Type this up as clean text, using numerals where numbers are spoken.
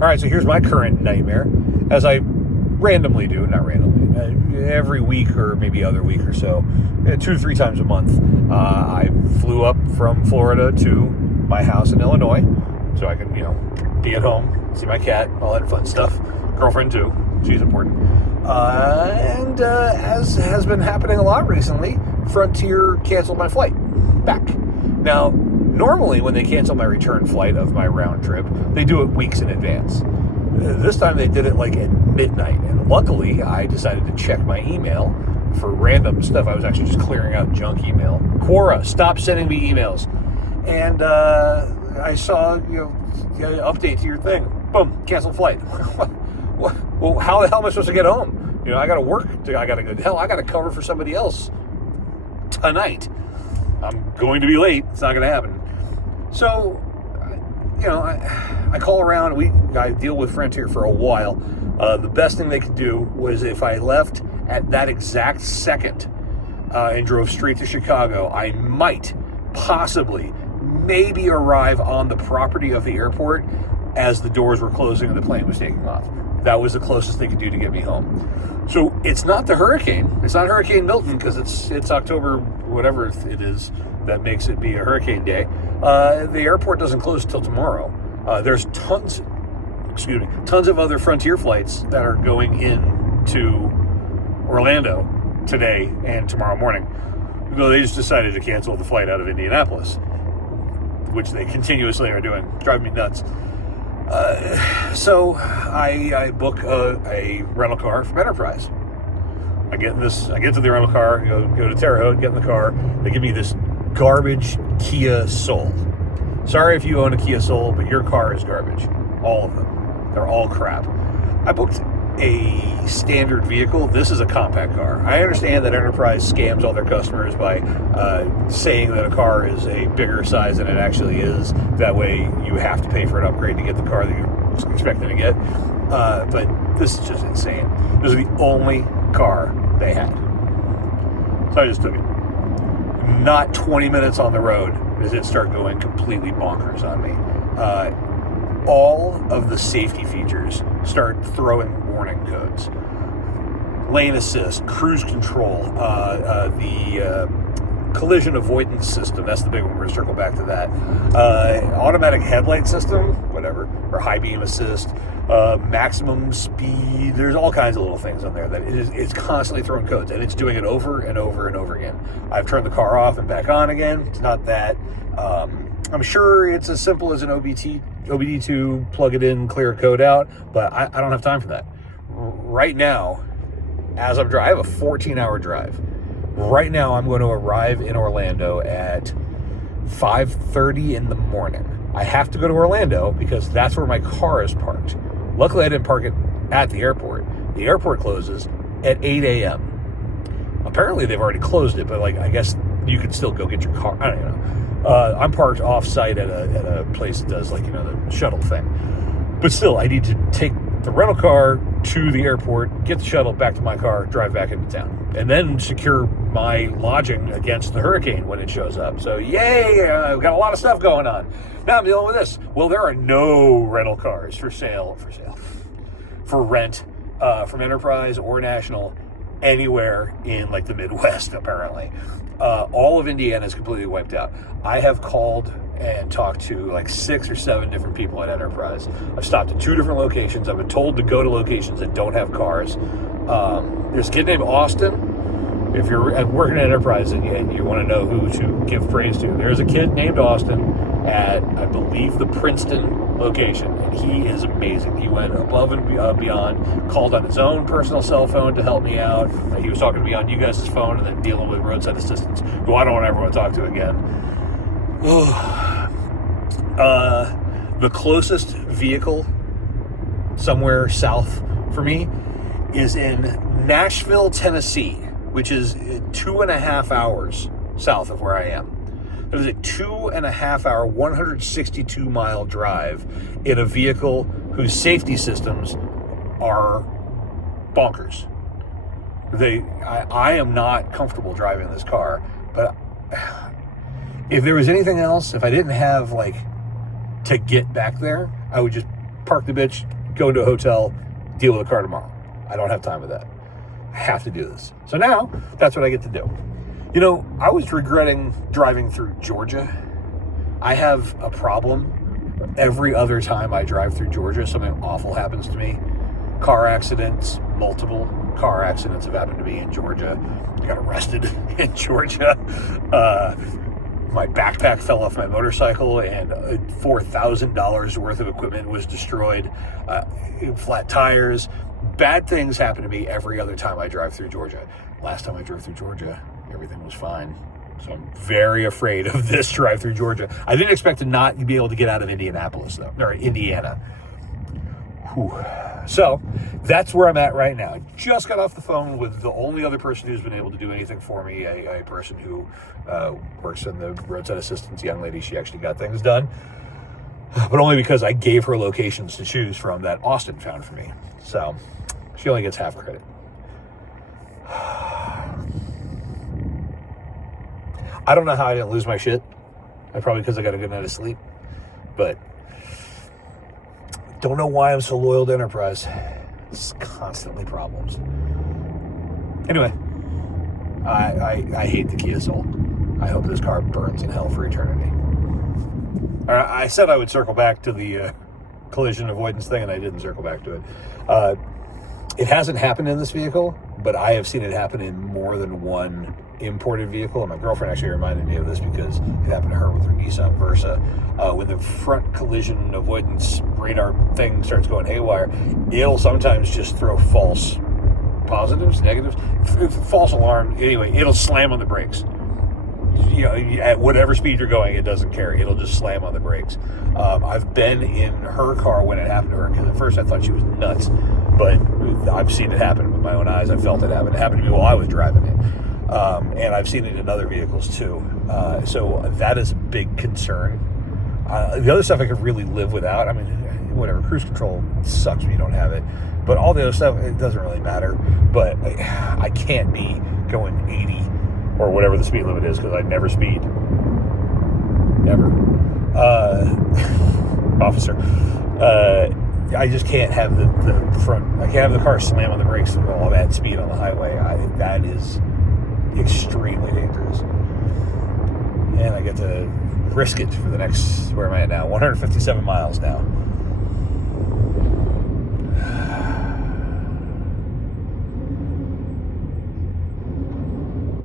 All right, so here's my current nightmare. As I randomly do, not randomly, every week or maybe other week or so, 2 to 3 times a month, I flew up from Florida to my house in Illinois so I can, be at home, see my cat, all that fun stuff. Girlfriend too, she's important. And as has been happening a lot recently, Frontier canceled my flight back. Now, normally when they cancel my return flight of my round trip, they do it weeks in advance. This time they did it like at midnight, and luckily I decided to check my email for random stuff. I was actually just clearing out junk email. Quora, stop sending me emails. And I saw, update to your thing. Boom, canceled flight. Well, how the hell am I supposed to get home? I got to work. I got to go. Hell, I got to cover for somebody else tonight. I'm going to be late. It's not going to happen. So, I call around. I deal with Frontier for a while. The best thing they could do was if I left at that exact second and drove straight to Chicago, I might possibly maybe arrive on the property of the airport as the doors were closing and the plane was taking off. That was the closest they could do to get me home. So it's not the hurricane. It's not Hurricane Milton because it's October, whatever it is that makes it be a hurricane day. The airport doesn't close until tomorrow. There's tons of other Frontier flights that are going into Orlando today and tomorrow morning. Though they just decided to cancel the flight out of Indianapolis, which they continuously are doing. Drive me nuts. So I book a rental car from Enterprise. I get to the rental car, go to Terre Haute, get in the car. They give me this garbage Kia Soul. Sorry if you own a Kia Soul, but your car is garbage. All of them. They're all crap. I booked a standard vehicle. This is a compact car. I understand that Enterprise scams all their customers by saying that a car is a bigger size than it actually is. That way you have to pay for an upgrade to get the car that you're expecting to get. But this is just insane. This is the only car they had. So I just took it. Not 20 minutes on the road does it start going completely bonkers on me. All of the safety features start throwing warning codes. Lane assist, cruise control, the collision avoidance system, that's the big one, we're going to circle back to that. Automatic headlight system, whatever, or high beam assist, maximum speed, there's all kinds of little things on there that it's constantly throwing codes, and it's doing it over and over and over again. I've turned the car off and back on again. It's not that. I'm sure it's as simple as an OBD2, plug it in, clear a code out, but I don't have time for that. Right now, as I'm driving, I have a 14-hour drive. Right now, I'm going to arrive in Orlando at 5:30 in the morning. I have to go to Orlando because that's where my car is parked. Luckily, I didn't park it at the airport. The airport closes at 8 a.m. Apparently, they've already closed it, but I guess you can still go get your car. I don't know. I'm parked off-site at a place that does the shuttle thing. But still, I need to take the rental car to the airport, get the shuttle back to my car, drive back into town, and then secure my lodging against the hurricane when it shows up. So yay, I've got a lot of stuff going on. Now I'm dealing with this. Well, there are no rental cars for rent from Enterprise or National anywhere in the Midwest, apparently. All of Indiana is completely wiped out. I have called and talked to 6 or 7 different people at Enterprise. I've stopped at 2 different locations. I've been told to go to locations that don't have cars. There's a kid named Austin. If you're working at Enterprise and you want to know who to give praise to, there's a kid named Austin at, I believe, the Princeton location, and he is amazing. He went above and beyond, called on his own personal cell phone to help me out. He was talking to me on you guys' phone and then dealing with roadside assistants, who I don't ever want to talk to again. The closest vehicle somewhere south for me is in Nashville, Tennessee, which is 2.5 hours south of where I am. It is a 2.5 hour, 162 mile drive in a vehicle whose safety systems are bonkers. I am not comfortable driving this car, but if there was anything else, if I didn't have to get back there, I would just park the bitch, go into a hotel, deal with the car tomorrow. I don't have time for that. I have to do this. So now, that's what I get to do. You know, I was regretting driving through Georgia. I have a problem. Every other time I drive through Georgia, something awful happens to me. Car accidents, multiple car accidents have happened to me in Georgia. I got arrested in Georgia. My backpack fell off my motorcycle and $4,000 worth of equipment was destroyed. Flat tires. Bad things happen to me every other time I drive through Georgia. Last time I drove through Georgia, everything was fine. So I'm very afraid of this drive through Georgia. I didn't expect to not be able to get out of Indianapolis, though, or Indiana. Whew. So that's where I'm at right now. I just got off the phone with the only other person who's been able to do anything for me, a person who works in the roadside assistance, young lady. She actually got things done, but only because I gave her locations to choose from that Austin found for me. So she only gets half credit. I don't know how I didn't lose my shit. Probably because I got a good night of sleep, but don't know why I'm so loyal to Enterprise. It's constantly problems. Anyway, I hate the Kia Soul. I hope this car burns in hell for eternity. I said I would circle back to the collision avoidance thing, and I didn't circle back to it. It hasn't happened in this vehicle, but I have seen it happen in more than one imported vehicle, and my girlfriend actually reminded me of this because it happened to her with her Nissan Versa. When the front collision avoidance radar thing starts going haywire, it'll sometimes just throw false positives, negatives, false alarm. Anyway, it'll slam on the brakes. You know, at whatever speed you're going, it doesn't care. It'll just slam on the brakes. I've been in her car when it happened to her, because at first I thought she was nuts, but I've seen it happen with my own eyes. I felt it happen. It happened to me while I was driving it. And I've seen it in other vehicles too. So that is a big concern. The other stuff I could really live without. I mean, whatever, cruise control sucks when you don't have it. But all the other stuff, it doesn't really matter. But I can't be going 80 or whatever the speed limit is, because I never speed. Never. Officer. I just can't have the front, I can't have the car slam on the brakes at all that speed on the highway. That is extremely dangerous. And I get to risk it for the next, where am I at now? 157 miles now.